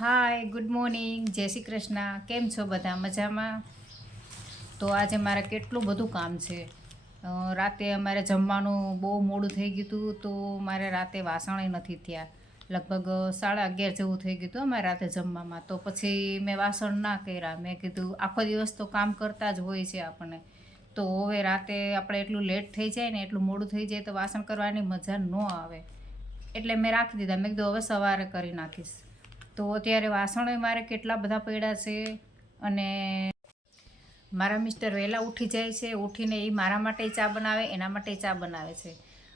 Hi good morning જય શ્રી કૃષ્ણ. કેમ છો બધા? મજામાં? તો આજે મારે કેટલું બધું કામ છે. રાતે અમારે જમવાનું બહુ મોડું થઈ ગયું હતું, તો મારે રાતે વાસણય નથી થયા. લગભગ સાડા અગિયાર જેવું થઈ ગયું હતું અમારે રાતે જમવામાં. તો પછી મેં વાસણ ના કર્યા. મેં કીધું, આખો દિવસ તો કામ કરતા જ હોય છે આપણને. તો હવે રાતે આપણે એટલું લેટ થઈ જાય ને, એટલું મોડું થઈ જાય તો વાસણ કરવાની મજા ન આવે. એટલે મેં રાખી દીધા. મેં કીધું, હવે સવારે કરી નાખીશ. તો અત્યારે વાસણો મારે કેટલા બધા પડ્યા છે અને મારા મિસ્ટર વહેલા ઉઠી જાય છે, ઉઠીને એ મારા માટે ચા બનાવે, એના માટે ચા બનાવે છે.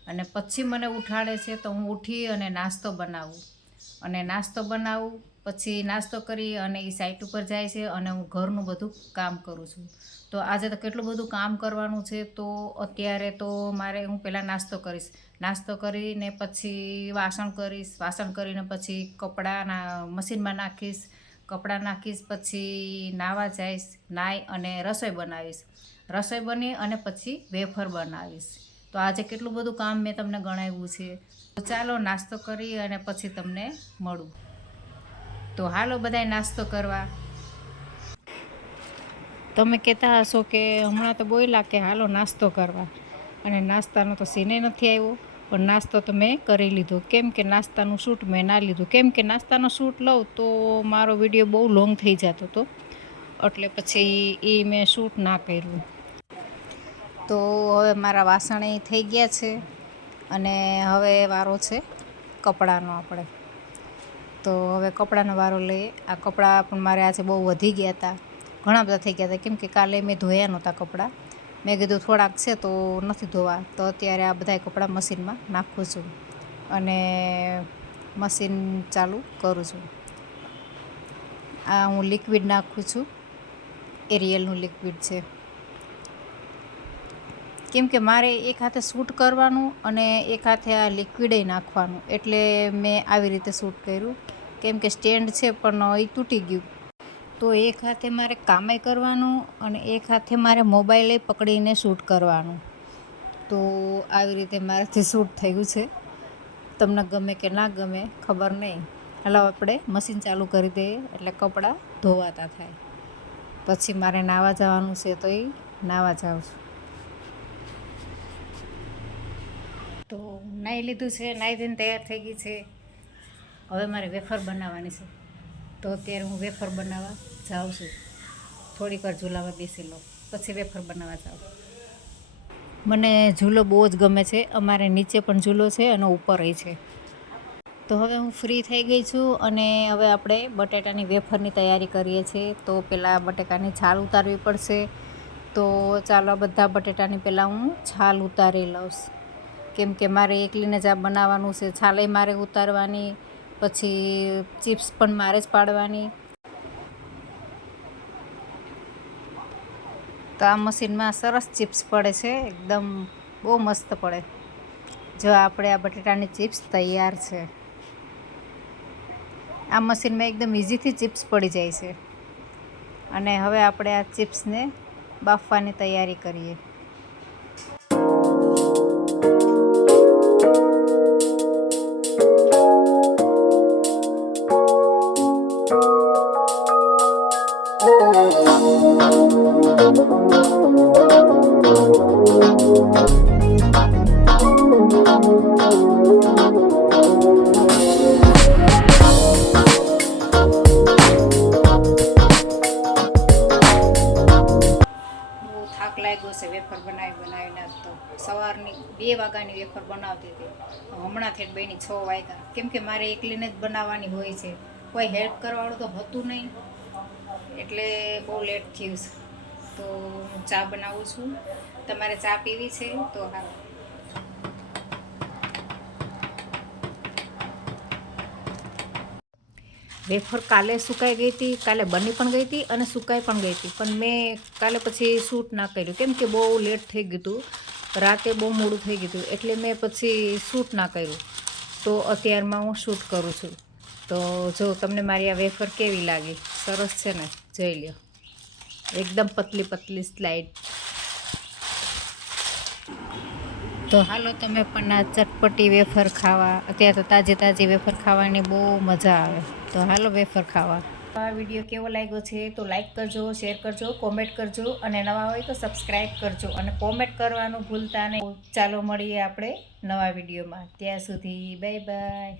અને પછી મને ઉઠાડે છે તો હું ઉઠી અને નાસ્તો બનાવું. અને નાસ્તો બનાવું પછી નાસ્તો કરી અને એ સાઈટ ઉપર જાય છે અને હું ઘરનું બધું કામ કરું છું. તો આજે તો કેટલું બધું કામ કરવાનું છે તો અત્યારે તો મારે હું પહેલાં નાસ્તો કરીશ. નાસ્તો કરીને પછી વાસણ કરીશ. વાસણ કરીને પછી કપડાના મશીનમાં નાખીશ. કપડાં નાખીશ, પછી નાવા જઈશ નાહી અને રસોઈ બનાવીશ. રસોઈ બની અને પછી વેફર બનાવીશ. તો આજે કેટલું બધું કામ મેં તમને ગણાવ્યું છે. તો ચાલો નાસ્તો કરી અને પછી તમને મળું. તો હાલો બધાય નાસ્તો કરવા. તમે કહેતા હશો કે હમણાં તો બોયલા કે હાલો નાસ્તો કરવા. અને નાસ્તાનો તો સીને નથી આવ્યો, પણ નાસ્તો તો મેં કરી લીધો. કેમ કે નાસ્તાનું શૂટ મેં ના લીધું. કેમ કે નાસ્તાનો શૂટ લઉં તો મારો વીડિયો બહુ લોંગ થઈ જતો હતો. એટલે પછી એ મેં શૂટ ના કર્યું. તો હવે મારા વાસણ થઈ ગયા છે. અને હવે વારો છે કપડાનો આપણે. તો હવે કપડાનો વારો લઈએ. આ કપડાં પણ મારે આજે બહુ વધી ગયા હતા. ઘણા બધા થઈ ગયા હતા. કેમ કે કાલે મેં ધોયા નહોતા કપડાં. મેં કીધું થોડાક છે તો નથી ધોવા. તો અત્યારે આ બધા કપડાં મશીનમાં નાખું છું. અને મશીન ચાલુ કરું છું. આ હું લિક્વિડ નાખું છું. એરિયલનું લિક્વિડ છે. કેમ કે મારે એક હાથે શૂટ કરવાનું અને એક હાથે આ લિક્વિડે નાખવાનું. એટલે મેં આવી રીતે શૂટ કર્યું. કેમ કે સ્ટેન્ડ છે પણ એ તૂટી ગયું. તો એક હાથે મારે કામે કરવાનું અને એક હાથે મારે મોબાઈલે પકડીને શૂટ કરવાનું. તો આવી રીતે મારાથી શૂટ થયું છે. તમને ગમે કે ના ગમે, ખબર નહીં. હાલો આપણે મશીન ચાલુ કરી દઈએ, એટલે કપડાં ધોવાતા થાય. પછી મારે નાવા જવાનું છે તો એ નાવા જાઉં છું. તો નાહી લીધું છે નાહી ધોઈને તૈયાર થઈ ગઈ છે. હવે મારે વેફર બનાવવાની છે. તો અત્યારે હું વેફર બનાવવા જાઉં છું. થોડીક વાર ઝૂલામાં બેસી લઉં. પછી વેફર બનાવવા જાઉં. મને ઝૂલો બહુ જ ગમે છે. અમારે નીચે પણ ઝૂલો છે અને ઉપર છે. તો હવે હું ફ્રી થઈ ગઈ છું અને હવે આપણે બટેટાની વેફરની તૈયારી કરીએ છીએ. તો પહેલાં બટેકાની છાલ ઉતારવી પડશે. તો ચાલો બધા બટેટાની પહેલાં હું છાલ ઉતારી લઉં. કેમ કે મારે એકલીને જ આ બનાવવાનું છે. છાલે મારે ઉતારવાની. પછી ચિપ્સ પણ મારે જ પાડવાની. તો આ મશીનમાં સરસ ચિપ્સ પડે છે, એકદમ બહુ મસ્ત પડે. જો આપણે આ બટેટાની ચિપ્સ તૈયાર છે. આ મશીનમાં એકદમ ઇઝીથી ચિપ્સ પડી જાય છે. અને હવે આપણે આ ચિપ્સને બાફવાની તૈયારી કરીએ. છે, વેફર બનાવી બનાવીને તો સવારની બે વાગ્યાની વેફર બનાવતી હતી. હમણાં થઈને બેની છ વાગ્યા. કેમ કે મારે એકલીને જ બનાવવાની હોય છે. કોઈ હેલ્પ કરવાવાળું તો હતું નહીં. એટલે બહુ લેટ થયું છે. તો હું ચા બનાવું છું. તમારે ચા પીવી છે તો હા વેફર કાલે સુકાઈ ગઈ હતી, કાલે બની પણ ગઈ હતી અને સુકાઈ પણ ગઈ હતી. પણ મેં કાલે પછી શૂટ ના કર્યું. કેમ કે બહુ લેટ થઈ ગયું હતું. રાતે બહુ મોડું થઈ ગયું હતું. એટલે મેં પછી શૂટ ના કર્યું. તો અત્યારમાં હું શૂટ કરું છું. તો જો તમને મારી આ વેફર કેવી લાગી? સરસ છે ને? જોઈ લ્યો. એકદમ પતલી પતલી સ્લાઇડ તો? હાલો તમે પણ આ ચટપટી વેફર ખાવા અત્યારે તો તાજી તાજી વેફર ખાવાની બહુ મજા આવે. તો હાલો વેફર ખાવા. આ વીડિયો કેવો લાગ્યો છે તો લાઈક કરજો શેર કરજો કોમેન્ટ કરજો અને નવા હોય તો સબસ્ક્રાઈબ કરજો અને કોમેન્ટ કરવાનું ભૂલતા નહીં. ચાલો મળીએ આપણે નવા વિડીયોમાં. ત્યાં સુધી બાય બાય